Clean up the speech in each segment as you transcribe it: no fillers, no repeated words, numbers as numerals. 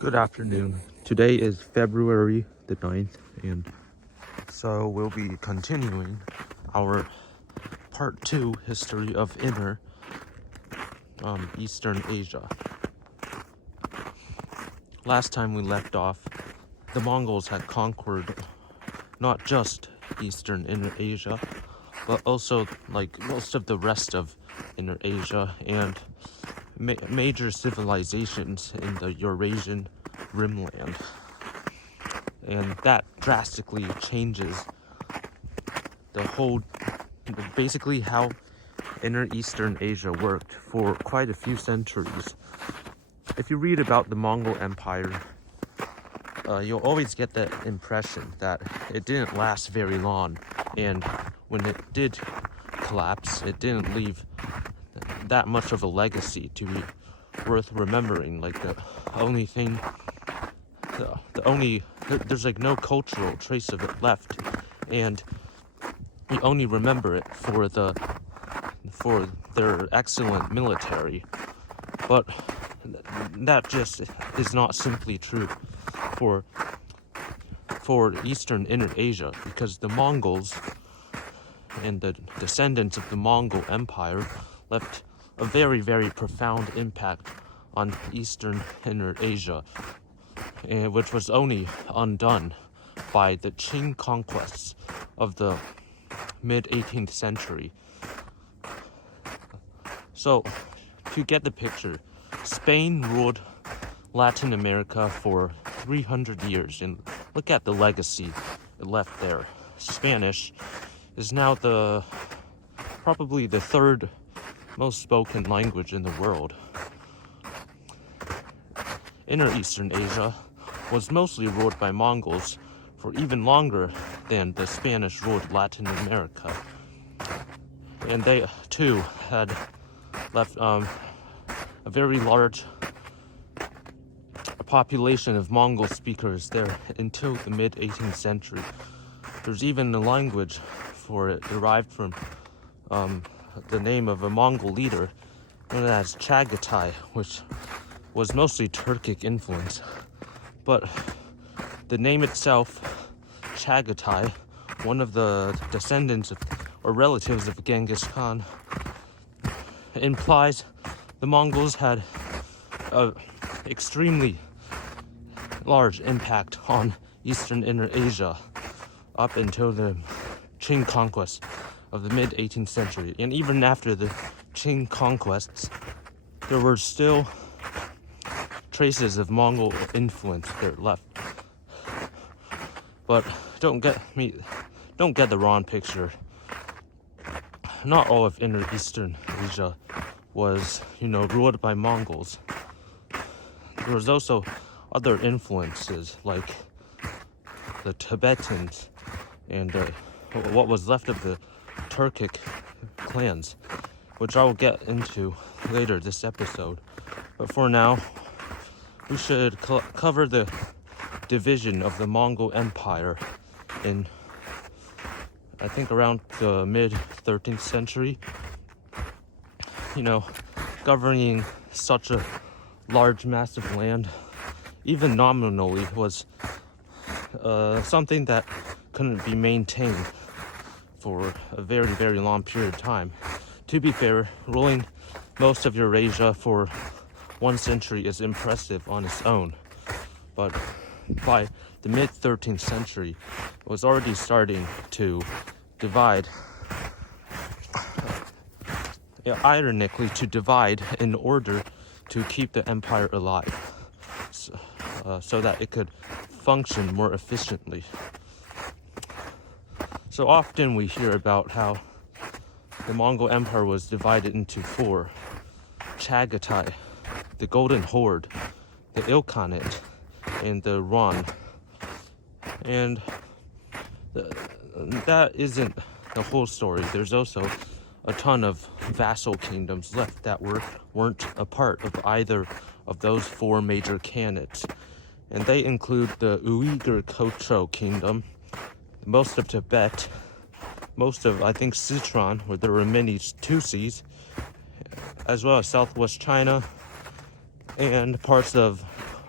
Good afternoon. Today is February the 9th, and so we'll be continuing our part 2 history of inner Eastern Asia. Last time we left off, the Mongols had conquered not just Eastern Inner Asia, but also like most of the rest of Inner Asia and major civilizations in the Eurasian rimland, and that drastically changes basically how Inner Eastern Asia worked for quite a few centuries. If you read about the Mongol Empire, you'll always get that impression that it didn't last very long, and when it did collapse, it didn't leave that much of a legacy to be worth remembering. Like there's like no cultural trace of it left, and we only remember it for their excellent military. But that just is not simply true for Eastern Inner Asia, because the Mongols and the descendants of the Mongol Empire left a very, very profound impact on Eastern Inner Asia, which was only undone by the Qing conquests of the mid-18th century. So, to get the picture, Spain ruled Latin America for 300 years, and look at the legacy it left there. Spanish is now probably the third most spoken language in the world. Inner Eastern Asia was mostly ruled by Mongols for even longer than the Spanish ruled Latin America. And they too had left a very large population of Mongol speakers there until the mid-18th century. There's even a language for it derived from the name of a Mongol leader known as Chagatai, which was mostly Turkic influence. But the name itself, Chagatai, one of the descendants or relatives of Genghis Khan, implies the Mongols had an extremely large impact on Eastern Inner Asia up until the Qing conquest of the mid-18th century. And even after the Qing conquests, there were still traces of Mongol influence there left. But don't get the wrong picture. Not all of Inner Eastern Asia was, ruled by Mongols. There was also other influences like the Tibetans and what was left of the Turkic clans, which I will get into later this episode. But for now, we should cover the division of the Mongol Empire in, I think, around the mid-13th century. Governing such a large, massive land, even nominally, was something that couldn't be maintained for a very, very long period of time. To be fair, ruling most of Eurasia for 1 century is impressive on its own, but by the mid-13th century, it was already starting to divide, ironically, to divide in order to keep the empire alive, so that it could function more efficiently. So often we hear about how the Mongol Empire was divided into 4: Chagatai, the Golden Horde, the Ilkhanate, and the Yuan. And that isn't the whole story. There's also a ton of vassal kingdoms left that weren't a part of either of those 4 major khanates. And they include the Uyghur Kocho Kingdom, most of Tibet, most of, I think, Sichuan, where there were many Tutsis, as well as southwest China, and parts of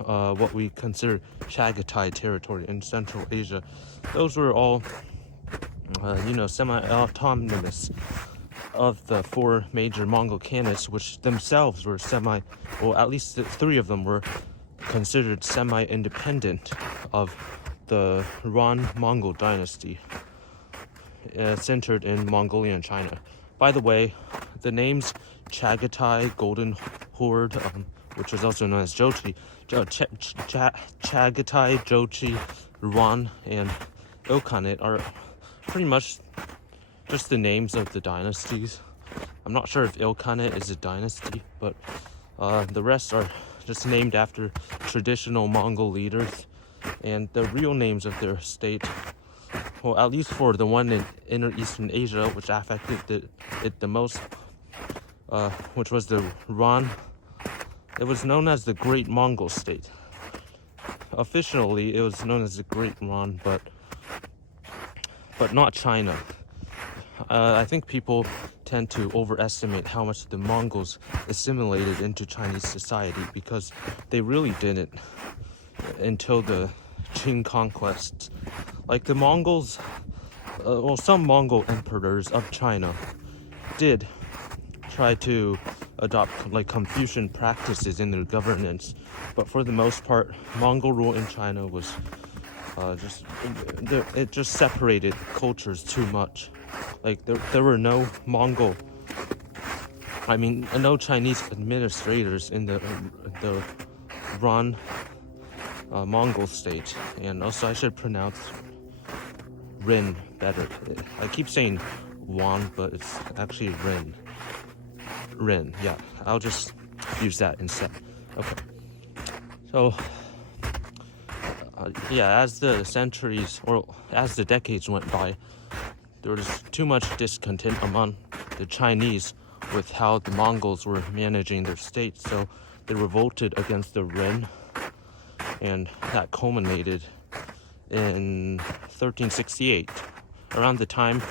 what we consider Chagatai territory in Central Asia. Those were all, semi-autonomous of the 4 major Mongol khanates, which themselves were at least 3 of them were considered semi-independent of the Yuan Mongol dynasty, centered in Mongolia and China. By the way, the names Chagatai, Golden Horde, which was also known as Jochi, Chagatai, Jochi, Yuan, and Ilkhanate are pretty much just the names of the dynasties. I'm not sure if Ilkhanate is a dynasty, but the rest are just named after traditional Mongol leaders, and the real names of their state, well, at least for the one in Inner Eastern Asia, which affected it the most, which was the Yuan. It was known as the Great Mongol State. Officially, it was known as the Great Yuan, but not China. I think people tend to overestimate how much the Mongols assimilated into Chinese society, because they really didn't until the Qing conquests. Like the Mongols, some Mongol emperors of China did try to adopt like Confucian practices in their governance, but for the most part, Mongol rule in China was it just separated cultures too much. Like there were no Chinese administrators in the Yuan Mongol state. And also, I should pronounce Rin better. I keep saying Yuan, but it's actually Rin. Rin, yeah. I'll just use that instead. Okay. So, as the centuries, or as the decades went by, there was too much discontent among the Chinese with how the Mongols were managing their state, so they revolted against the Ren, and that culminated in 1368, around the time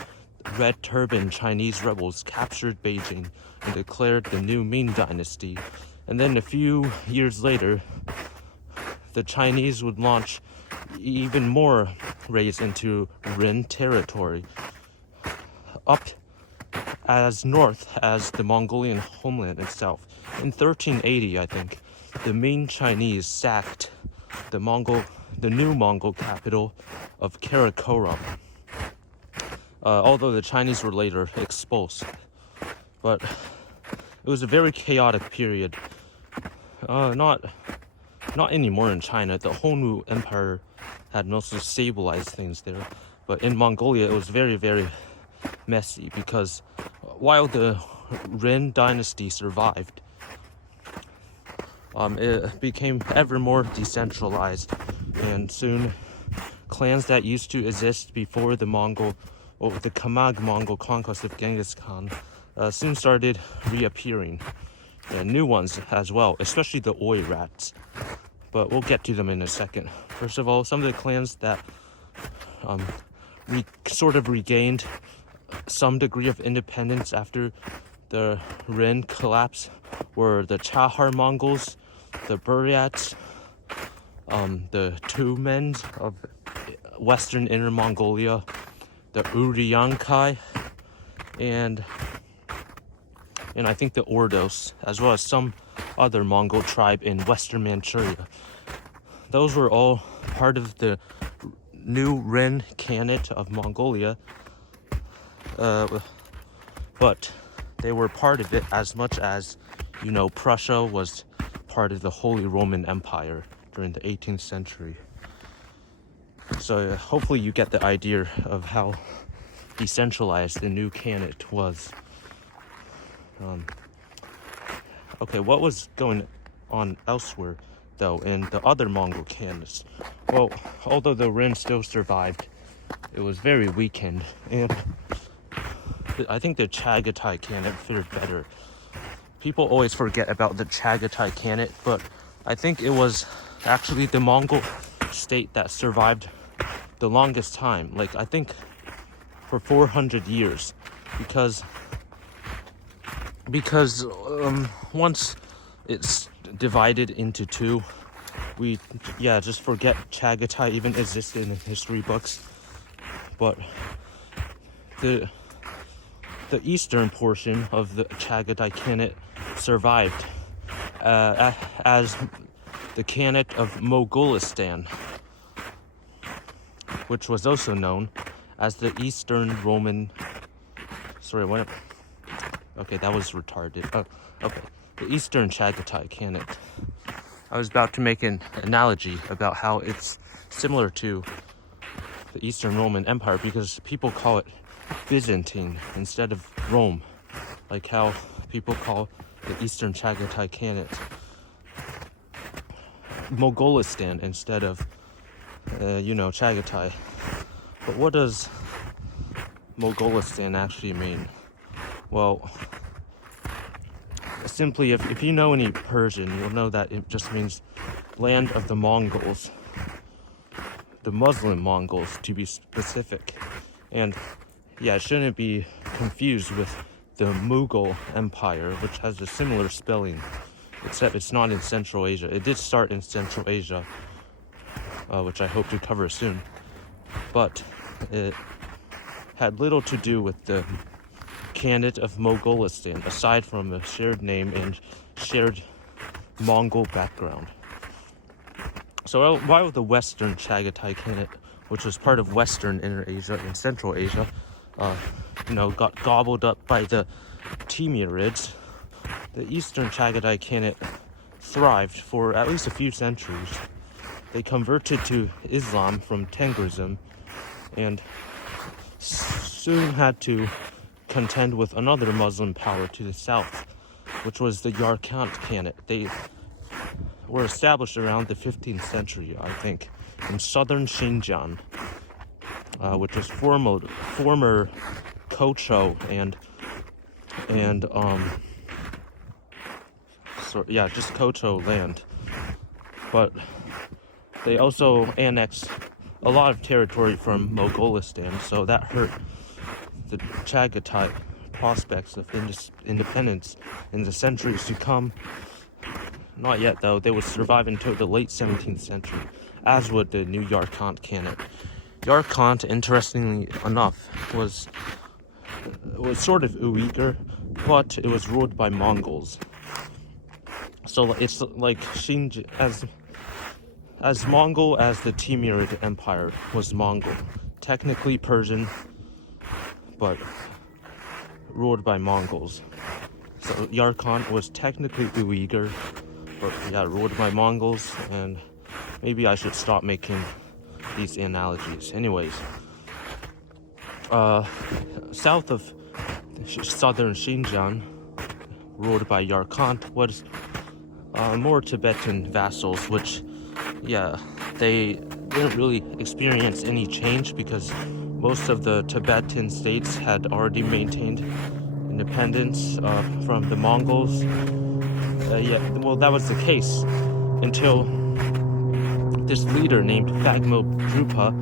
Red Turban Chinese rebels captured Beijing and declared the new Ming Dynasty. And then a few years later, the Chinese would launch even more raids into Ren territory, up as north as the Mongolian homeland itself. In 1380, I think, the Ming Chinese sacked the new Mongol capital of Karakorum, although the Chinese were later expulsed. But it was a very chaotic period. Not anymore in China. The Honu Empire had mostly stabilized things there. But in Mongolia, it was very, very messy, because while the Ren dynasty survived, it became ever more decentralized, and soon clans that used to exist before the Kamag Mongol conquest of Genghis Khan soon started reappearing, and new ones as well, especially the Oirats. But we'll get to them in a second. First of all, some of the clans that sort of regained some degree of independence after the Ren collapse were the Chahar Mongols, the Buryats, the Tumens of Western Inner Mongolia, the Uryankai, and I think the Ordos, as well as some other Mongol tribe in Western Manchuria. Those were all part of the new Ren Khanate of Mongolia, but they were part of it as much as, Prussia was part of the Holy Roman Empire during the 18th century. So hopefully you get the idea of how decentralized the new Khanate was. Okay, what was going on elsewhere, though, in the other Mongol Khanates? Well, although the Ren still survived, it was very weakened, and I think the Chagatai Khanate fared better. People always forget about the Chagatai Khanate, but I think it was actually the Mongol state that survived the longest time. Like, I think for 400 years, because once it's divided into two, we just forget Chagatai even existed in history books. But the eastern portion of the Chagatai Khanate survived as the Khanate of Mongolistan, which was also known as the Eastern Roman. Sorry, what? Okay, that was retarded. Oh, okay. The Eastern Chagatai Khanate. I was about to make an analogy about how it's similar to the Eastern Roman Empire because people call it Byzantine instead of Rome, like how people call the Eastern Chagatai Khanate Mongolistan instead of, Chagatai. But what does Mongolistan actually mean? Well, simply, if you know any Persian, you'll know that it just means land of the Mongols, the Muslim Mongols to be specific. And yeah, it shouldn't be confused with the Mughal Empire, which has a similar spelling, except it's not in Central Asia. It did start in Central Asia, which I hope to cover soon, but it had little to do with the Khanate of Mongolistan, aside from a shared name and shared Mongol background. So while the Western Chagatai Khanate, which was part of Western Inner Asia and Central Asia, got gobbled up by the Timurids, the Eastern Chagatai Khanate thrived for at least a few centuries. They converted to Islam from Tengrism and soon had to contend with another Muslim power to the south, which was the Yarkant Khanate. They were established around the 15th century, I think, in southern Xinjiang, which was former Kocho just Kocho land. But they also annexed a lot of territory from Mongolistan, so that hurt the Chagatai prospects of independence in the centuries to come. Not yet, though. They would survive until the late 17th century, as would the new Yarkant Khanate. Yarkant, interestingly enough, was sort of Uyghur, but it was ruled by Mongols. So it's like Xinjiang, as Mongol as the Timurid Empire was Mongol. Technically Persian, but ruled by Mongols. So Yarkant was technically Uyghur, but ruled by Mongols, and maybe I should stop making these analogies. Anyways, south of southern Xinjiang, ruled by Yarkant, was more Tibetan vassals, which, they didn't really experience any change because most of the Tibetan states had already maintained independence from the Mongols. That was the case until this leader named Phagmo Drupa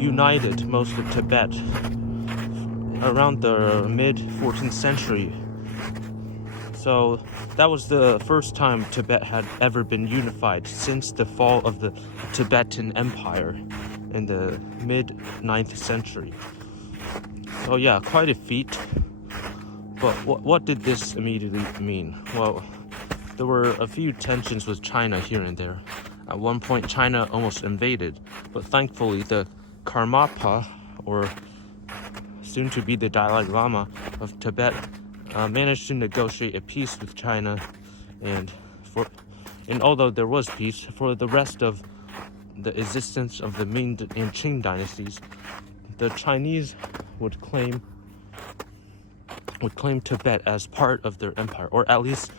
united most of Tibet around the mid-14th century. So that was the first time Tibet had ever been unified since the fall of the Tibetan Empire in the mid-9th century. So quite a feat. But what did this immediately mean? Well, there were a few tensions with China here and there. At one point, China almost invaded, but thankfully the Karmapa, or soon to be the Dalai Lama of Tibet, managed to negotiate a peace with China, and although there was peace, for the rest of the existence of the Ming and Qing dynasties, the Chinese would claim Tibet as part of their empire, or at least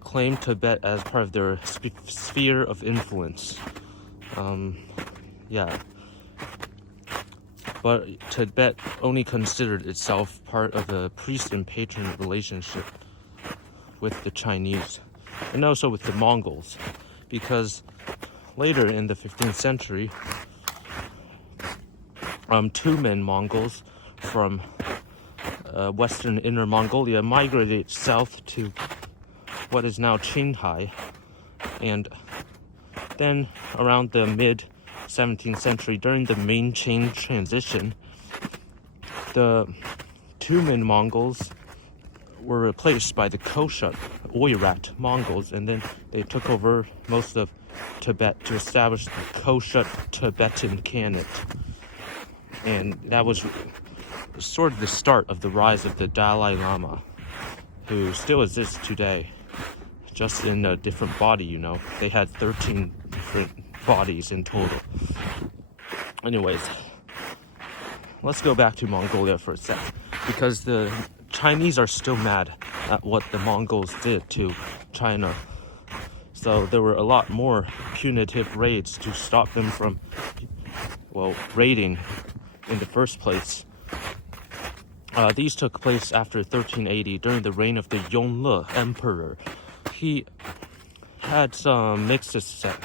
claim Tibet as part of their sphere of influence. But Tibet only considered itself part of a priest and patron relationship with the Chinese, and also with the Mongols, because later in the 15th century, Tumen Mongols from western Inner Mongolia migrated south to what is now Qinghai, And then around the mid 17th century, during the Ming Qing transition, the Tumen Mongols were replaced by the Koshut Oirat Mongols, and then they took over most of Tibet to establish the Koshut Tibetan Khanate. And that was sort of the start of the rise of the Dalai Lama, who still exists today, just in a different body, you know. They had 13 different bodies in total. Anyways, let's go back to Mongolia for a sec, because the Chinese are still mad at what the Mongols did to China. So there were a lot more punitive raids to stop them from, well, raiding in the first place. These took place after 1380 during the reign of the Yongle Emperor. He had some mixed success.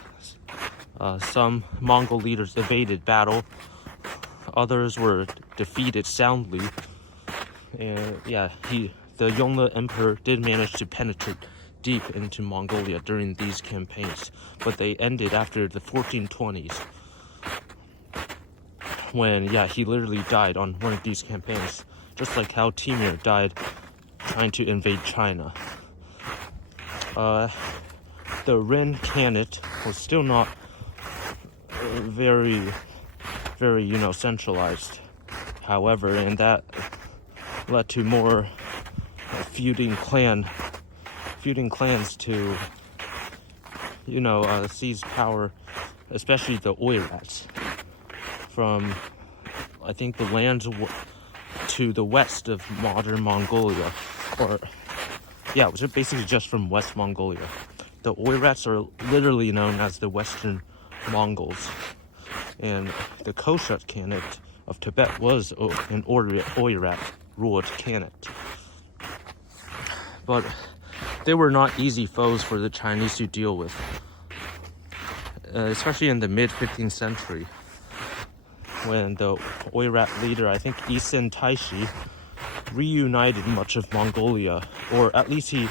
Some Mongol leaders evaded battle. Others were defeated soundly. And yeah, the Yongle Emperor did manage to penetrate deep into Mongolia during these campaigns, but they ended after the 1420s, when, yeah, he literally died on one of these campaigns, just like how Timur died trying to invade China. The Ren Khanate was still not very, centralized, however, and that led to more feuding clans to, seize power, especially the Oirats, from, I think, the lands to the west of modern Mongolia, it was basically just from West Mongolia. The Oirats are literally known as the Western Mongols, and the Koshut Khanate of Tibet was an Oirat-ruled Khanate. But they were not easy foes for the Chinese to deal with, especially in the mid-15th century, when the Oirat leader, I think Isen Taishi, reunited much of Mongolia, or at least he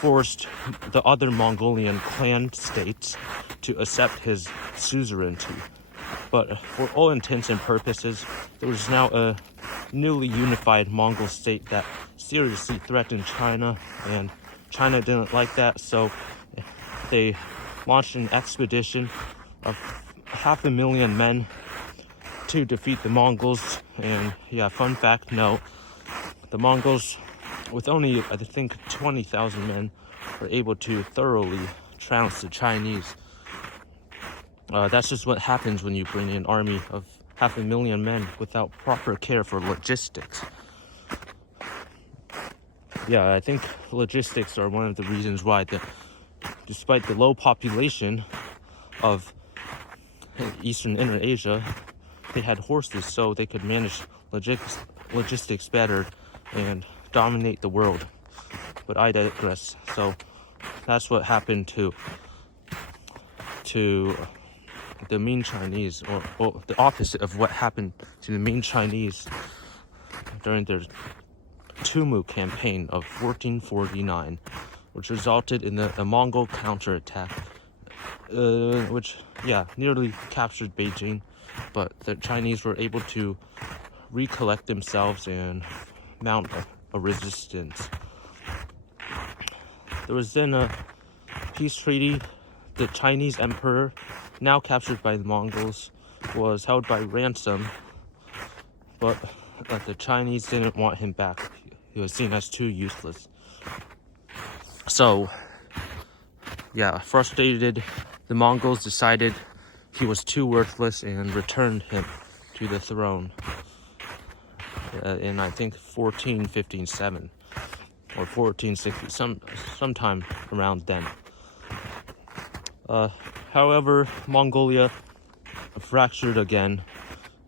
forced the other Mongolian clan states to accept his suzerainty. But for all intents and purposes, there was now a newly unified Mongol state that seriously threatened China, and China didn't like that, so they launched an expedition of 500,000 men to defeat the Mongols. And yeah, fun fact, no, the Mongols, with only, I think, 20,000 men, were able to thoroughly trounce the Chinese. That's just what happens when you bring in an army of 500,000 men without proper care for logistics. Yeah, I think logistics are one of the reasons why, despite the low population of Eastern Inner Asia, they had horses so they could manage logistics better and dominate the world. But I digress. So that's what happened to the Ming Chinese, or the opposite of what happened to the Ming Chinese during their Tumu campaign of 1449, which resulted in a Mongol counterattack, which, nearly captured Beijing, but the Chinese were able to recollect themselves and mount a resistance. There was then a peace treaty. The Chinese emperor, now captured by the Mongols, was held by ransom, but the Chinese didn't want him back. He was seen as too useless. So, frustrated, the Mongols decided he was too worthless and returned him to the throne in, I think, 1457 or 1460, sometime around then. However, Mongolia fractured again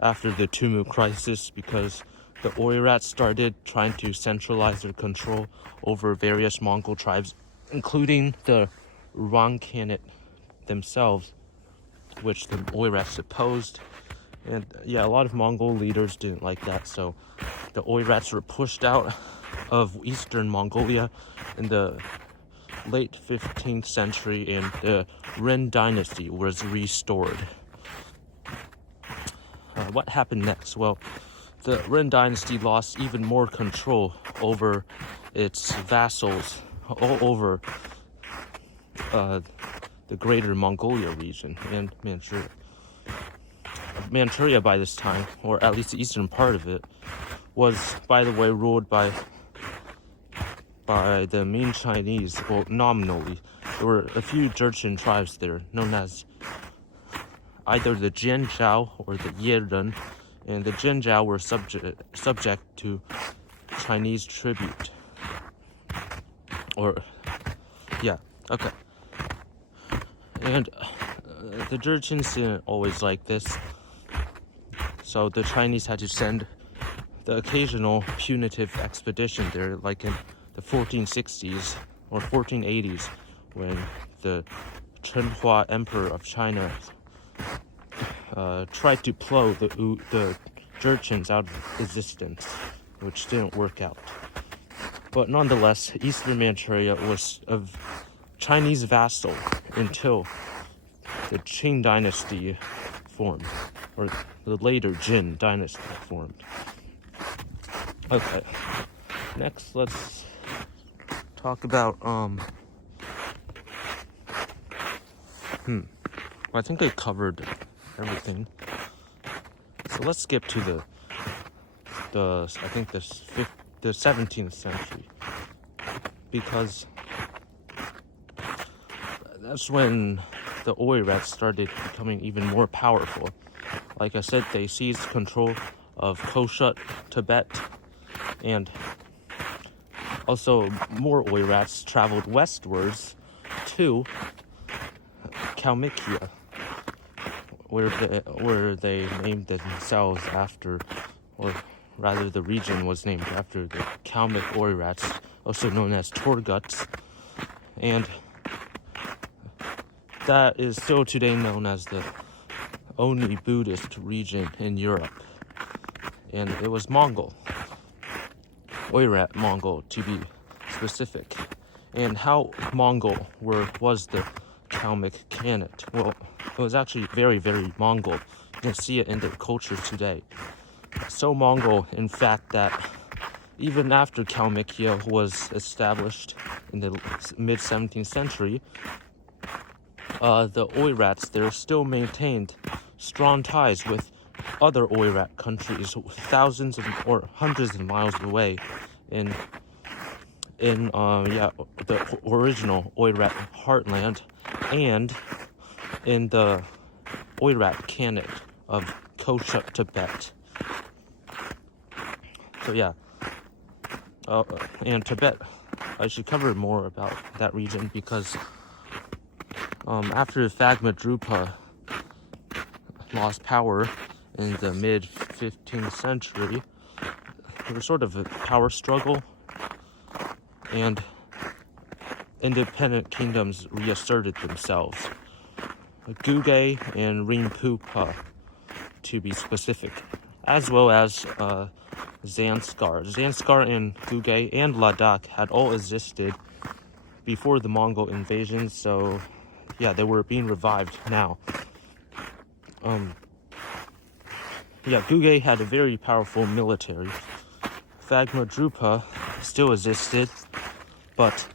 after the Tumu crisis, because the Oirats started trying to centralize their control over various Mongol tribes, including the Ren Khanate themselves, which the Oirats opposed. And a lot of Mongol leaders didn't like that, so the Oirats were pushed out of Eastern Mongolia in the late 15th century, and the Ren dynasty was restored. What happened next? Well, the Ren dynasty lost even more control over its vassals all over the greater Mongolia region and Manchuria. Manchuria by this time, or at least the eastern part of it, was, by the way, ruled by the Ming Chinese. Well, nominally, there were a few Jurchen tribes there, known as either the Jianzhao or the Yiren, and the Jianzhao were subject to Chinese tribute. And the Jurchens didn't always like this, so the Chinese had to send the occasional punitive expedition there, like in the 1460s or 1480s, when the Chenhua Emperor of China tried to blow the Jurchens out of existence, which didn't work out. But nonetheless, Eastern Manchuria was a Chinese vassal until the Qing dynasty formed, or the later Jin dynasty formed. Okay, next let's talk about I think I covered everything. So let's skip to the 17th century, because that's when the Oirats started becoming even more powerful. Like I said, they seized control of Koshut, Tibet, and also more Oirats traveled westwards to Kalmykia, where they named themselves after, or rather the region was named after the Kalmyk Oirats, also known as Torguts, and that is still today known as the only Buddhist region in Europe. And it was Mongol, Oirat Mongol to be specific. And how Mongol was the Kalmyk Khanate? Well, it was actually very, very Mongol. You can see it in their culture today. So Mongol, in fact, that even after Kalmykia was established in the mid-17th century, the Oirats there still maintained strong ties with other Oirat countries, thousands or hundreds of miles away, in the original Oirat heartland, and in the Oirat Khanate of Koshut, Tibet. So yeah, and Tibet, I should cover more about that region, because after Phagma Drupa lost power in the mid-15th century, there was sort of a power struggle, and independent kingdoms reasserted themselves. Gugay and Rinpoche, to be specific, as well as Zanskar. Zanskar and Gugay and Ladakh had all existed before the Mongol invasion, so yeah, they were being revived now. Gugay had a very powerful military. Phagma Drupa still existed, but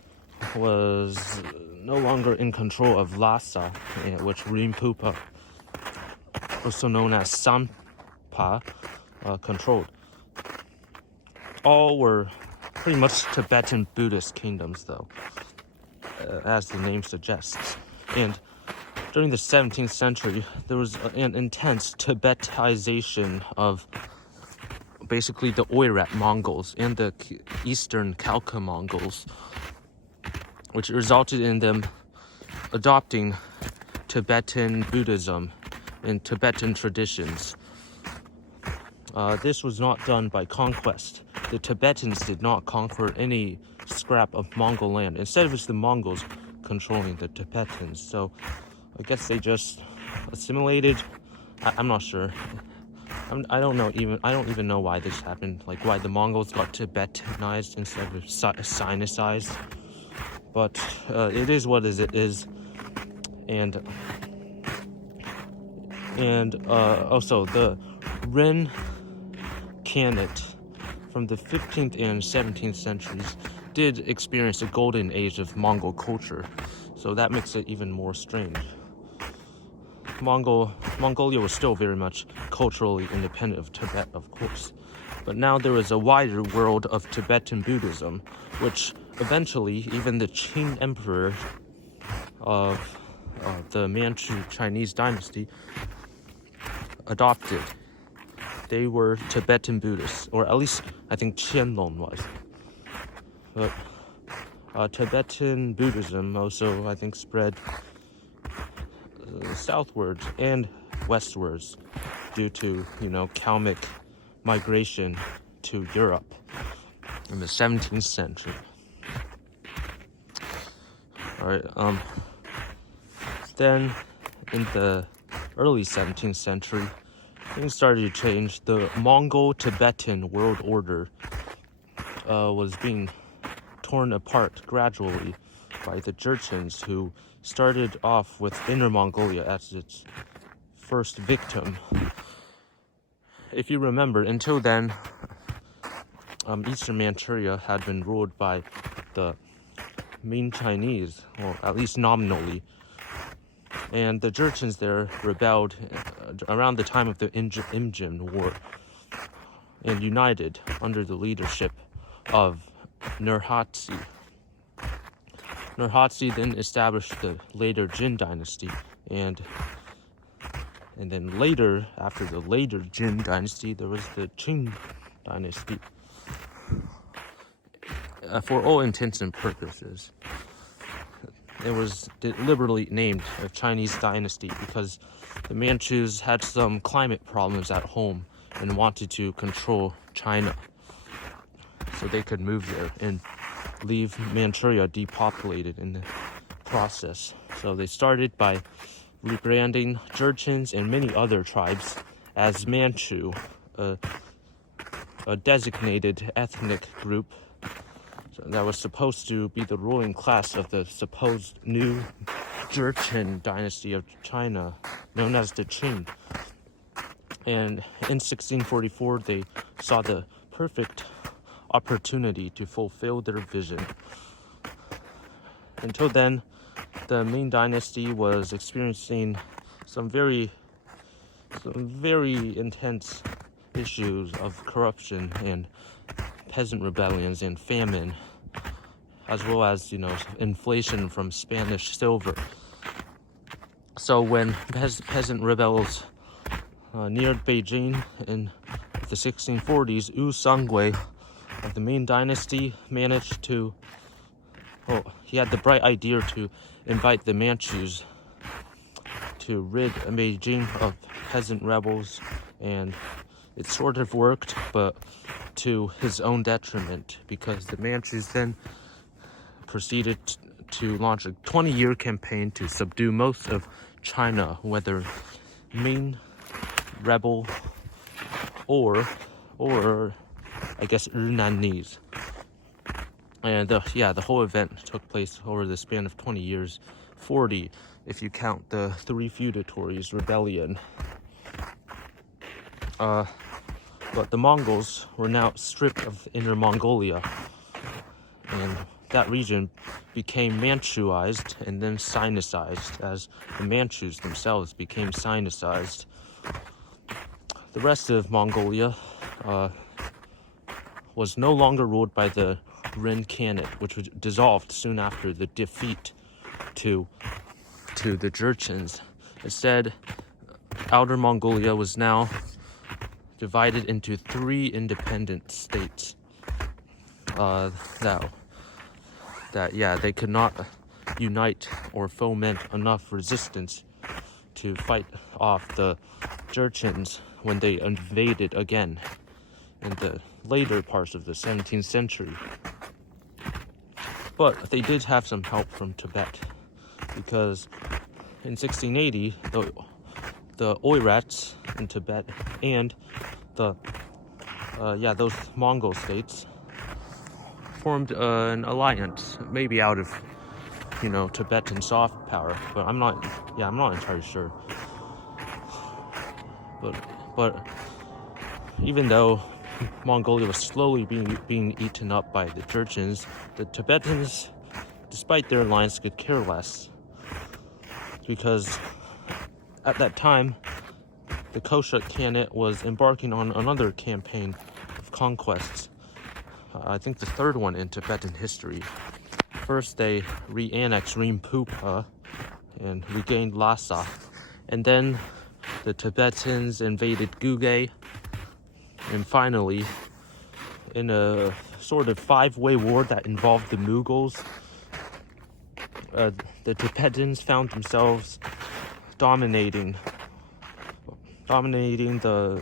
was no longer in control of Lhasa, which Rinpoche, also known as Sampa, controlled. All were pretty much Tibetan Buddhist kingdoms, though, as the name suggests. And during the 17th century, there was an intense Tibetization of basically the Oirat Mongols and the Eastern Khalkha Mongols, which resulted in them adopting Tibetan Buddhism and Tibetan traditions. This was not done by conquest. The Tibetans did not conquer any scrap of Mongol land. Instead, it was the Mongols controlling the Tibetans. So I guess they just assimilated. I'm not sure. I don't even know why this happened. Like why the Mongols got Tibetanized instead of Sinicized. but it is what it is. And also the Ren Khanate from the 15th and 17th centuries did experience a golden age of Mongol culture, so that makes it even more strange. Mongolia was still very much culturally independent of Tibet, of course, but now there was a wider world of Tibetan Buddhism, which eventually even the Qing emperor of the Manchu Chinese dynasty adopted. They were Tibetan Buddhists, or at least I think Qianlong was. But Tibetan Buddhism also, I think, spread southwards and westwards due to, Kalmyk migration to Europe in the 17th century. Alright, then in the early 17th century, things started to change. The Mongol-Tibetan world order was being torn apart gradually by the Jurchens, who started off with Inner Mongolia as its first victim. If you remember, until then, Eastern Manchuria had been ruled by the Ming Chinese, or at least nominally. And the Jurchens there rebelled around the time of the Imjin War and united under the leadership of Nurhaci. Nurhaci then established the later Jin dynasty, and then later, after the later Jin dynasty, there was the Qing dynasty. For all intents and purposes, it was deliberately named a Chinese dynasty because the Manchus had some climate problems at home and wanted to control China so they could move there and leave Manchuria depopulated in the process. So they started by rebranding Jurchens and many other tribes as Manchu, a designated ethnic group that was supposed to be the ruling class of the supposed new Jurchen dynasty of China, known as the Qing. And in 1644, they saw the perfect opportunity to fulfill their vision. Until then, the Ming dynasty was experiencing some very intense issues of corruption and peasant rebellions and famine, as well as inflation from Spanish silver. So when peasant rebels neared Beijing in the 1640s, Wu Sangui of the Ming dynasty managed to he had the bright idea to invite the Manchus to rid Beijing of peasant rebels, and it sort of worked, but to his own detriment, because the Manchus then proceeded to launch a 20-year campaign to subdue most of China, whether Ming rebel or I guess Yunanese. And the whole event took place over the span of 20 years, 40 if you count the Three Feudatories rebellion. But the Mongols were now stripped of Inner Mongolia, and that region became Manchuized and then Sinicized as the Manchus themselves became Sinicized. The rest of Mongolia was no longer ruled by the Ren Khanate, which was dissolved soon after the defeat to the Jurchens. Instead, Outer Mongolia was now divided into 3 independent states that they could not unite or foment enough resistance to fight off the Jurchens when they invaded again in the later parts of the 17th century. But they did have some help from Tibet, because in 1680 the Oirats in Tibet and those Mongol states formed an alliance, maybe out of Tibetan soft power, but I'm not entirely sure. But even though Mongolia was slowly being eaten up by the Jurchens, the Tibetans, despite their alliance, could care less, because at that time the Koshat Khanate was embarking on another campaign of conquests. I think the third one in Tibetan history. First, they re-annexed Rinpoche and regained Lhasa, and then the Tibetans invaded Gugay, and finally, in a sort of five-way war that involved the Mongols, the Tibetans found themselves dominating the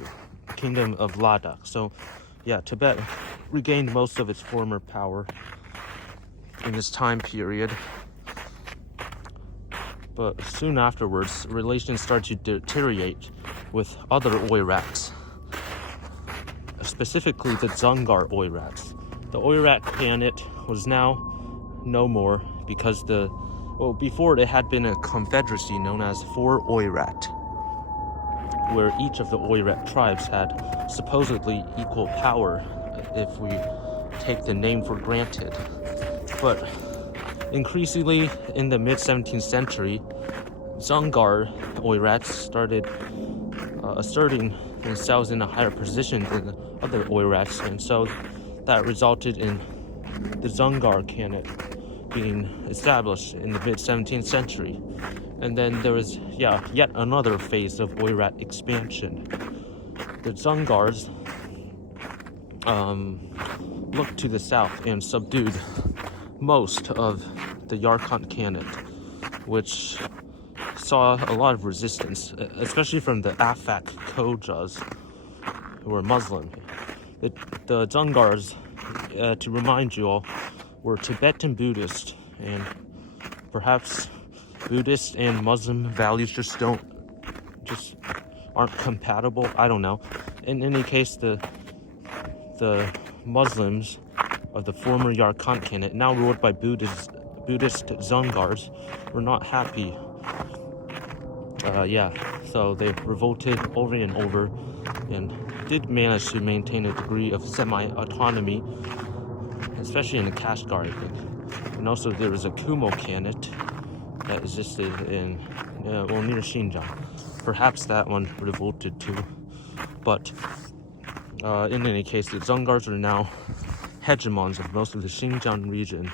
kingdom of Ladakh. So, yeah, Tibet regained most of its former power in this time period. But soon afterwards, relations started to deteriorate with other Oirats, specifically the Dzungar Oirats. The Oirat Khanate was now no more because before it had been a confederacy known as Four Oirat, where each of the Oirat tribes had supposedly equal power, if we take the name for granted. But increasingly in the mid-17th century, Dzungar Oirats started asserting themselves in a higher position than other Oirats, and so that resulted in the Dzungar Khanate being established in the mid-17th century. And then there was yet another phase of Oirat expansion. The Dzungars looked to the south and subdued most of the Yarkant Khanate, which saw a lot of resistance, especially from the Afak Khojas, who were Muslim. The Dzungars, to remind you all, were Tibetan Buddhist, and perhaps Buddhist and Muslim values just aren't compatible. I don't know. In any case, the Muslims of the former Yarkant Khanate, now ruled by Buddhist Dzungars, were not happy. So they revolted over and over, and did manage to maintain a degree of semi-autonomy, especially in the Kashgar, I think. And also there was a Kumo Khanate that existed near Xinjiang. Perhaps that one revolted too. But in any case, the Dzungars are now hegemons of most of the Xinjiang region.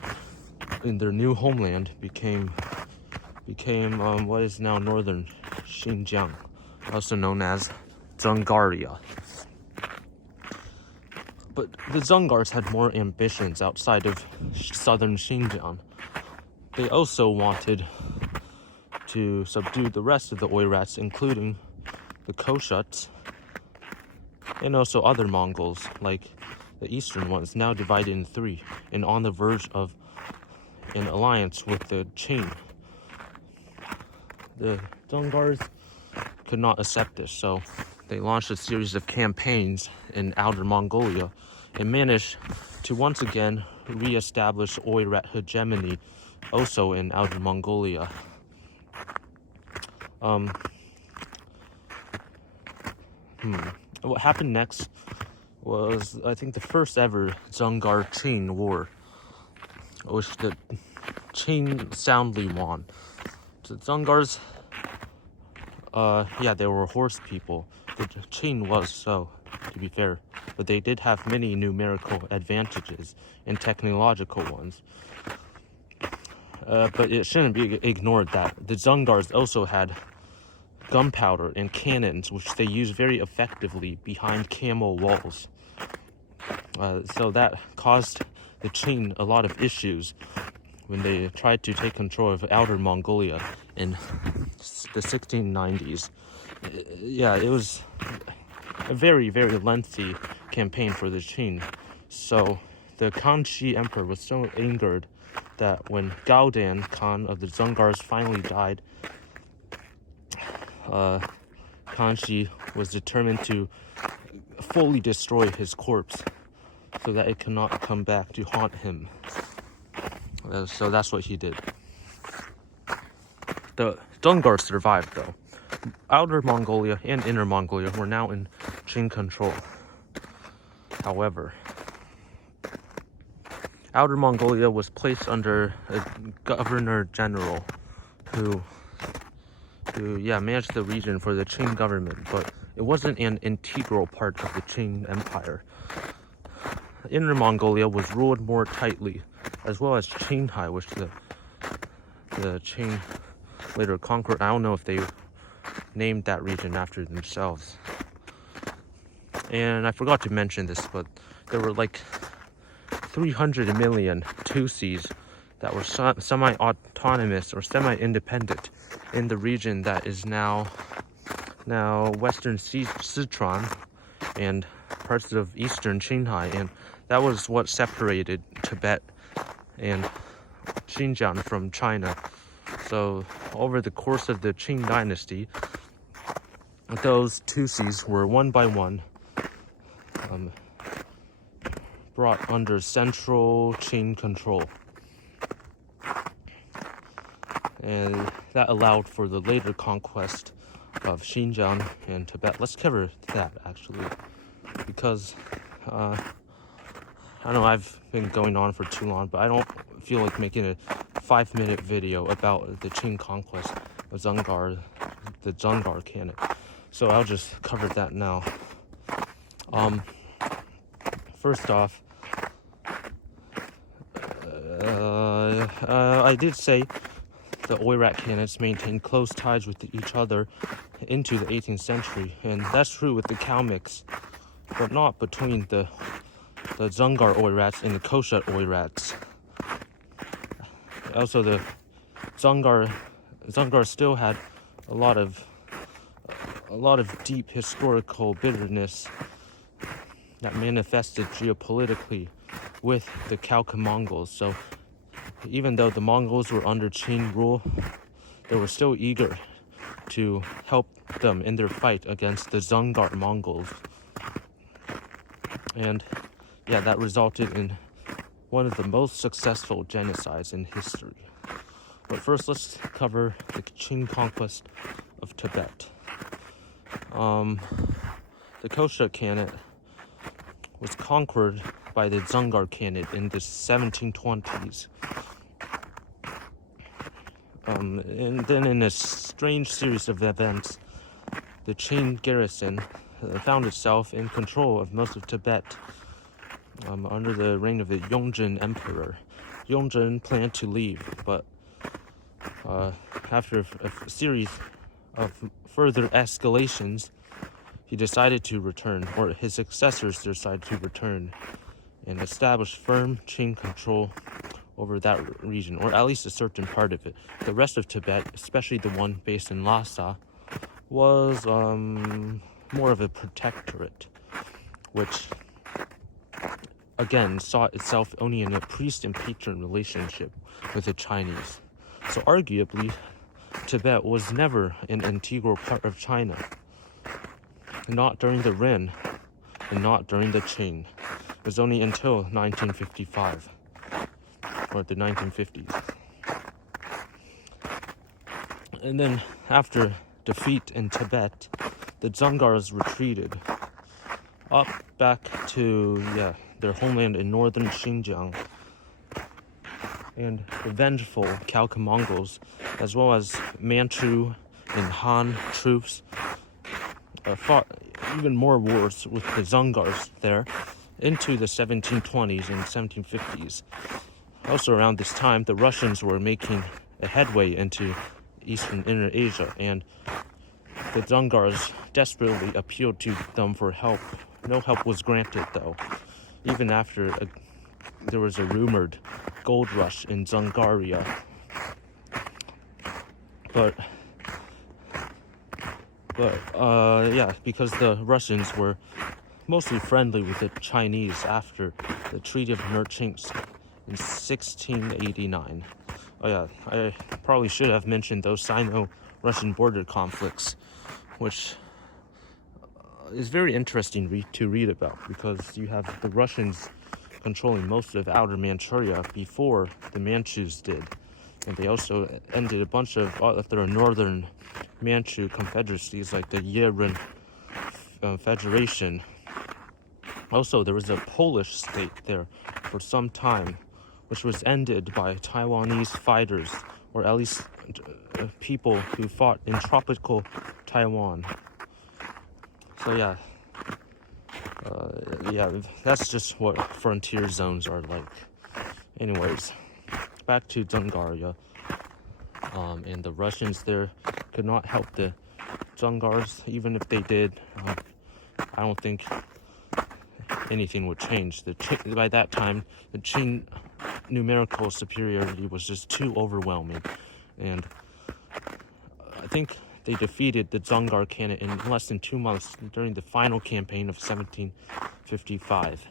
In their new homeland became what is now northern Xinjiang, also known as Dzungaria. But the Dzungars had more ambitions outside of southern Xinjiang. They also wanted to subdue the rest of the Oirats, including the Koshats, and also other Mongols, like the eastern ones, now divided in three, and on the verge of an alliance with the Qing. The Dzungars could not accept this, so they launched a series of campaigns in Outer Mongolia and managed to once again re-establish Oirat hegemony also in Outer Mongolia. What happened next was, I think, the first ever Dzungar-Qing war, which the Qing soundly won. The Dzungars, they were horse people. The Qing was so, to be fair, but they did have many numerical advantages and technological ones. But it shouldn't be ignored that the Dzungars also had gunpowder and cannons, which they used very effectively behind camel walls. So that caused the Qing a lot of issues when they tried to take control of Outer Mongolia in the 1690s. It was a very, very lengthy campaign for the Qing. So the Kanchi Emperor was so angered that when Gaodan Khan of the Dzungars finally died, Kanchi was determined to fully destroy his corpse so that it cannot come back to haunt him. So that's what he did. The Dzungars survived, though. Outer Mongolia and Inner Mongolia were now in Qing control. However, Outer Mongolia was placed under a governor general who managed the region for the Qing government, but it wasn't an integral part of the Qing Empire. Inner Mongolia was ruled more tightly, as well as Qinghai, which the Qing later conquered. I don't know if they named that region after themselves. And I forgot to mention this, but there were like 300 million Tutsis that were semi-autonomous or semi-independent in the region that is now Western Sichuan and parts of Eastern Qinghai, and that was what separated Tibet and Xinjiang from China. So over the course of the Qing dynasty, those Tutsis were one by one brought under central Qing control. And that allowed for the later conquest of Xinjiang and Tibet. Let's cover that, actually, because I know I've been going on for too long, but I don't feel like making a 5-minute video about the Qing conquest of the Dzungar Khanate. So I'll just cover that now. First off, I did say the Oirat Khanates maintained close ties with each other into the 18th century, and that's true with the Kalmyks, but not between the Dzungar Oirats and the Koshut Oirats. Also, the Dzungar still had a lot of deep historical bitterness that manifested geopolitically with the Khalkha Mongols. So even though the Mongols were under Qing rule, they were still eager to help them in their fight against the Dzungar Mongols. And yeah, that resulted in one of the most successful genocides in history. But first, let's cover the Qing conquest of Tibet. The Koshut Khanate was conquered by the Dzungar Khanate in the 1720s. And then in a strange series of events, the Qing garrison found itself in control of most of Tibet under the reign of the Yongzheng Emperor. Yongzheng planned to leave, but after a series of further escalations, he decided to return, or his successors decided to return and establish firm Qing control over that region, or at least a certain part of it. The rest of Tibet, especially the one based in Lhasa, was more of a protectorate, which again saw itself only in a priest and patron relationship with the Chinese. So arguably, Tibet was never an integral part of China. Not during the Ren, and not during the Qing. It was only until 1955, or the 1950s. And then, after defeat in Tibet, the Dzungars retreated up back to their homeland in northern Xinjiang. And the vengeful Khalkha Mongols, as well as Manchu and Han troops, fought even more wars with the Dzungars there into the 1720s and 1750s. Also around this time, the Russians were making a headway into Eastern Inner Asia, and the Dzungars desperately appealed to them for help. No help was granted, though, even after there was a rumored gold rush in Dzungaria. But because the Russians were mostly friendly with the Chinese after the Treaty of Nerchinsk in 1689. Oh yeah, I probably should have mentioned those Sino-Russian border conflicts, which is very interesting to read about, because you have the Russians controlling most of outer Manchuria before the Manchus did. And they also ended a bunch of other northern Manchu confederacies like the Yeren Federation. Also, there was a Polish state there for some time, which was ended by Taiwanese fighters, or at least people who fought in tropical Taiwan. So yeah, that's just what frontier zones are like. Anyways, back to Dzungaria. And the Russians there could not help the Dzungars. Even if they did, I don't think anything would change. By that time, the Qing numerical superiority was just too overwhelming, and I think they defeated the Dzungar Khanate in less than 2 months during the final campaign of 1755.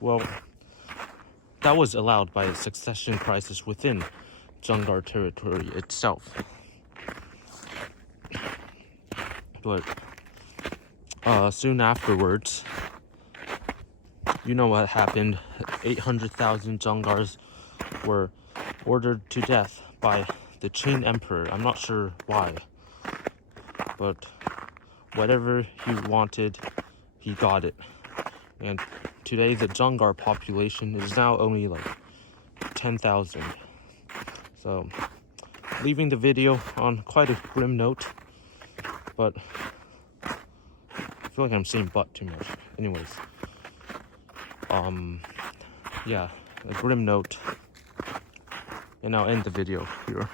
Well, that was allowed by a succession crisis within Dzungar territory itself. But soon afterwards, you know what happened. 800,000 Dzungars were ordered to death by the Qing Emperor. I'm not sure why, but whatever he wanted, he got it. And today the Dzungar population is now only like 10,000. So, leaving the video on quite a grim note, but I feel like I'm saying "but" too much. Anyways, yeah, a grim note, and I'll end the video here.